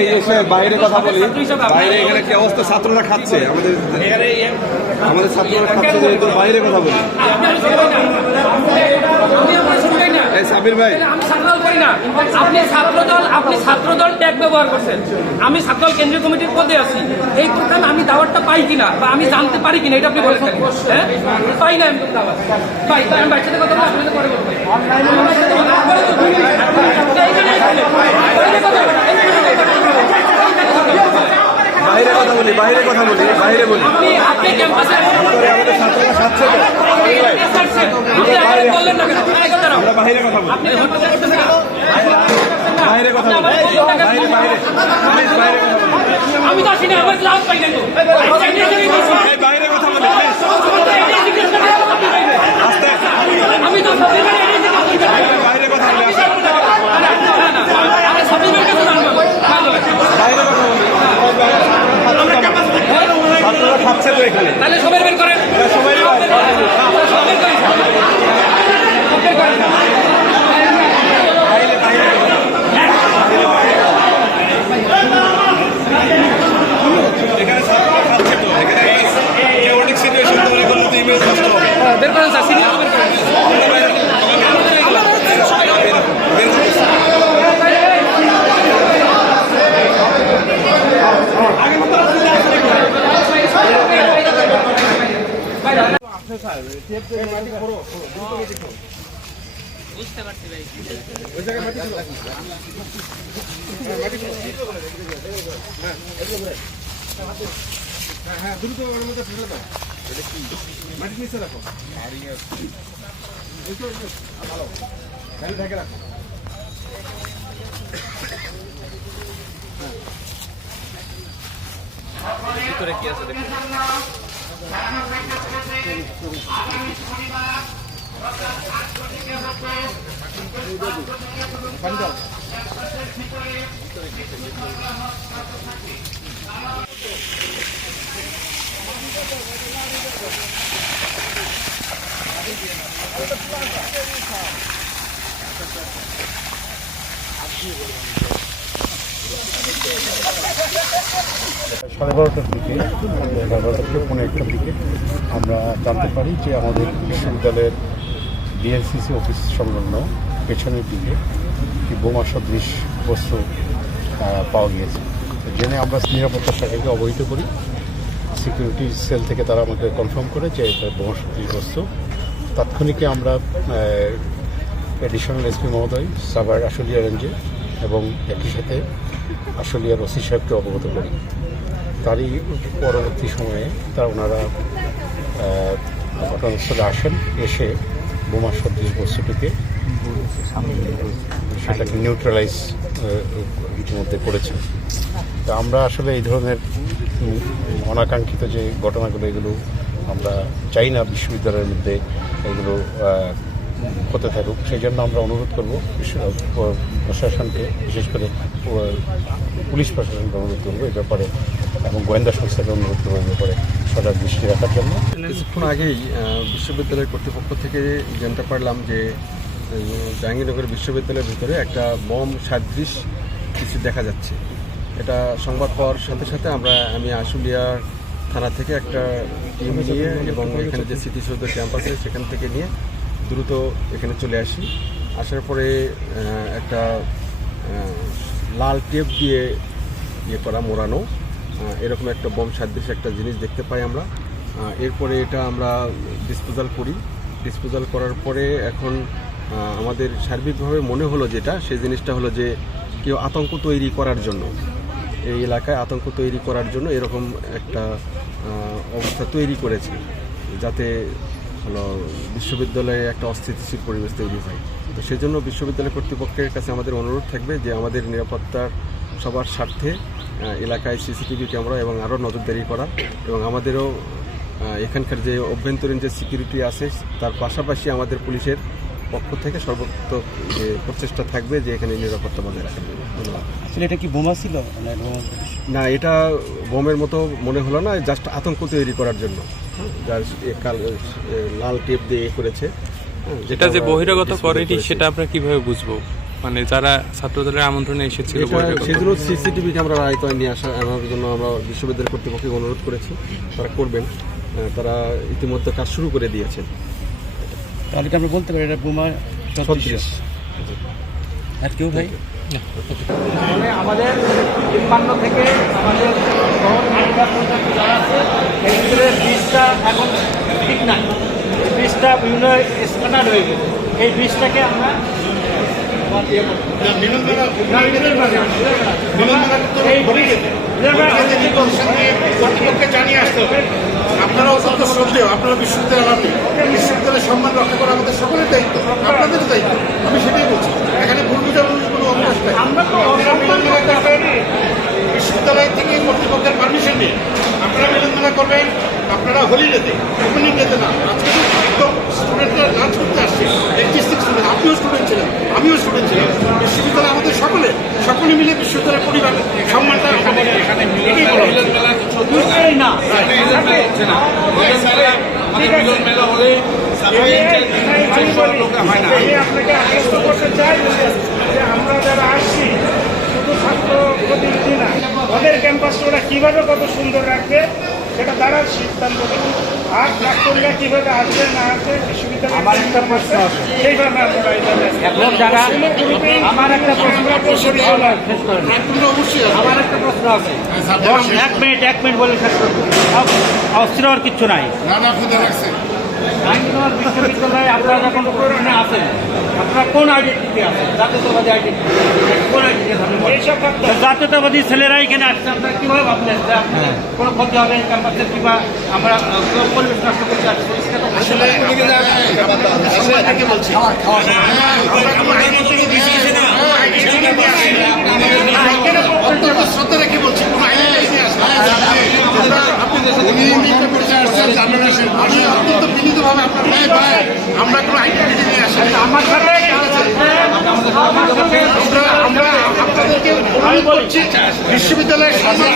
এই এসে বাইরে কথা বলি, বাইরে এখানে কি অবস্থা, ছাত্ররা খাচ্ছে, আমাদের ছাত্ররা খাচ্ছে, যেহেতু বাইরে কথা বলি। সাবির ভাই, আমি ছাত্রদল করি না, আপনি ছাত্রদল ট্যাগ ব্যবহার করছেন। আমি ছাত্রদল কেন্দ্রীয় কমিটির পদে আছি, এই প্রোগ্রামে আমি দাওয়াতটা পাই কিনা বা আমি জানতে পারি কিনা এটা আপনি বলেছেন। হ্যাঁ, পাই না, আমি দাওয়াত পাই, আমি বাচ্চাদের কথা বলে আপনাদের পরে বলবো। বাইরে কথা বলি, বাইরে কথা বলি, বাইরে বলি। আপনি ক্যাম্পাসে আমাদের ছাত্ররা খাচ্ছে তো, আমরা বাইরে কথা বলি, বাইরে কথা বলি, বাইরে বাইরে প্লিজ বাইরে কথা বলি, আমি তো আসি না, আমার ক্লাস পাই না তো বাইরে কথা বলি, আমি তো বাইরে কথা বলি, আমি সাবিনের কাছে জানবো বাইরে কথা বলি। ছাত্ররা খাচ্ছে তো এখানে, তাহলে সবাই বের করেন, সবাই এখানে ছাত্ররা খাচ্ছে তো, এখানে কেওটিক সিচুয়েশন তো, এখন তো ইমেজ নষ্ট হবে। বের করেন স্যার, সিনিয়র বের করেন। বুঝতে পারছি ভাই, হ্যাঁ দ্রুত ওর মধ্যে ফেলে দাও, এটা কি মাটির নিচে রাখো, ভালো ফ্যান ঢেকে রাখো। ভিতরে কি আছে দেখুন। পানি দাও। সাড়ে 12টার দিকে, 11টা থেকে 15টার দিকে আমরা জানতে পারি যে আমাদের বিশ্ববিদ্যালয়ের ডিএনসিসি অফিস সংলগ্ন পেছনের দিকে একটি বোমা সদৃশ বস্তু পাওয়া গিয়েছে। জেনে আমরা নিরাপত্তা শাখাকে অবহিত করি। সিকিউরিটি সেল থেকে তারা আমাকে কনফার্ম করে যে এটা বোমা সদৃশ বস্তু। তাৎক্ষণিকে আমরা এডিশনাল এসপি মহোদয়, সাভার আশুলিয়া রেঞ্জে এবং একই সাথে আশুলিয়ার ওসি সাহেবকে অবগত করি। তারই পরবর্তী সময়ে ওনারা ঘটনাস্থলে আসেন, এসে বোমা সদৃশ বস্তুটিকে সেটাকে নিউট্রালাইজ ইতিমধ্যে করেছেন। তা আমরা আসলে এই ধরনের অনাকাঙ্ক্ষিত যে ঘটনাগুলো, এগুলো আমরা চাই না বিশ্ববিদ্যালয়ের মধ্যে এগুলো হতে থাকুক। সেই জন্য আমরা অনুরোধ করব প্রশাসনকে, বিশেষ করে পুলিশ প্রশাসনকে অনুরোধ করবো এই ব্যাপারে, এবং গোয়েন্দা সংস্থাকে অনুরোধ করবো এই ব্যাপারে সজাগ দৃষ্টি রাখার জন্য। কিছুক্ষণ আগেই বিশ্ববিদ্যালয়ের কর্তৃপক্ষ থেকে জানতে পারলাম যে জাহাঙ্গীরনগর বিশ্ববিদ্যালয়ের ভিতরে একটা বম সাদৃশ কিছু দেখা যাচ্ছে। এটা সংবাদ পাওয়ার সাথে সাথে আমি আশুলিয়া থানা থেকে একটা টিম নিয়ে এবং এখানে যে স্মৃতিসৌধ ক্যাম্পাসে সেখান থেকে নিয়ে দ্রুত এখানে চলে আসি। আসার পরে একটা লাল টেপ দিয়ে করা মোড়ানো এরকম একটা বম সাদৃশ একটা জিনিস দেখতে পাই আমরা। এরপরে এটা আমরা ডিসপোজাল করি। ডিসপোজাল করার পরে এখন আমাদের সার্বিকভাবে মনে হলো যেটা, সেই জিনিসটা হলো যে কেউ আতঙ্ক তৈরি করার জন্য, এই এলাকায় আতঙ্ক তৈরি করার জন্য এরকম একটা অবস্থা তৈরি করেছে, যাতে হলো বিশ্ববিদ্যালয়ে একটা অস্থিতিশীল পরিবেশ তৈরি হয়। তো সেই জন্য বিশ্ববিদ্যালয় কর্তৃপক্ষের কাছে আমাদের অনুরোধ থাকবে যে আমাদের নিরাপত্তার সবার স্বার্থে এলাকায় সিসিটিভি ক্যামেরা এবং আরও নজরদারি করা, এবং আমাদেরও এখানকার যে অভ্যন্তরীণ যে সিকিউরিটি আছে তার পাশাপাশি আমাদের পুলিশের পক্ষ থেকে সর্বোত্তম যে প্রচেষ্টা থাকবে যে এখানে নিরাপত্তা বজায় রাখা যাবে। ধন্যবাদ। আসলে এটা কি বোমা ছিল? না, এটা বোমের মতো মনে হলো না, জাস্ট আতঙ্ক তৈরি করার জন্য যার লাল টেপ দিয়ে করেছে। যেটা যে বহিরাগত করেনি সেটা আমরা কিভাবে বুঝবো? মানে যারা ছাত্রদলের আমন্ত্রণে এসেছিল বৈঠকে? সেগুলো সিসিটিভি ক্যামেরার আয়তায় নিয়ে আনার জন্য আমরা বিশ্ববিদ্যালয় কর্তৃপক্ষকে অনুরোধ করেছি, তারা করবেন। তারা ইতিমধ্যে কাজ শুরু করে দিয়েছেন। তাহলে কি আমরা বলতে পারি এটা বোমা সদৃশ? আর কেউ ভাই মানে আমাদের 53 থেকে আমাদের শহর এলাকা পর্যন্ত যারা আছে এর ভিতরে বীজটা এখন ঠিক নাই, বীজটা বিভিন্ন স্থানার হয়ে গেছে। এই বীজটাকে আমরা কর্তৃপক্ষকে জানিয়ে আসতে হবে। আপনারাও অত্যন্ত শ্রদ্ধেয়, আপনারা বিশ্ববিদ্যালয় আলামী, বিশ্ববিদ্যালয়ের সম্মান রক্ষা করা আমাদের সকলের দায়িত্ব, আপনাদের দায়িত্ব। আমি সেটাই বলছি, এখানে ভুল বোঝাবুঝির কোনো অবকাশ নেই। বিশ্ববিদ্যালয় থেকে কর্তৃপক্ষের পারমিশন নিয়ে আপনারা মিলনমেলা করবেন, আপনারা হলিডেতে, ওপেনিং ডেতে না। আজকে তো একদম স্টুডেন্টরা লাঞ্চ করতে আসছে, 86 স্টুডেন্ট, আপনিও স্টুডেন্ট ছিলেন, আমিও স্টুডেন্ট ছিলাম। বিশ্ববিদ্যালয় আমাদের সকলে মিলে বিশ্ববিদ্যালয়ের পরিবার সম্মানটা এখানে না। আপনাকে আশ্বস্ত করতে চাই যে আমরা যারা আসছি শুধু ছাত্র প্রতিনিধি না, ওদের ক্যাম্পাসটা ওরা কীভাবে কত সুন্দর রাখবে সেটা তারা সিদ্ধান্ত দেবে। আর ডাক্তাররা কীভাবে আসবে না আসবে বিশ্ববিদ্যালয় আমার একটা প্রশ্ন আছে, সেইভাবে আমরা এখন যারা আমার একটা প্রশ্ন আমার একটা প্রশ্ন আছে, 1 মিনিট বলে শেষ করবো। অস্থির হওয়ার কিচ্ছু নাই। আইনগঞ্জ বিশ্ববিদ্যালয়ে আপনারা যখন প্রয়োজনে আছেন, আপনারা কোন আইডেন্টিটি আছেন? জাতীয়তাবাদী আইডেন্টিটি, কোন আইডেন্টিটি? জাতীয়তাবাদী ছেলেরা এখানে আসছে, আপনারা কীভাবে ভাবলেন যে আপনাদের কোনো ক্ষতি হবে ক্যাম্পাসের, কিংবা আমরা পরিবেশ নষ্ট করতে আসছি? শ্রদ্ধা রেখে বলছি, কোনো অত্যন্ত বিনীতভাবে আমরা কোনো আইডেন্টিটি নিয়ে আসি। আমার সাথে আমরা আপনাদেরকে অনুরোধ করছি, বিশ্ববিদ্যালয়ের সম্মান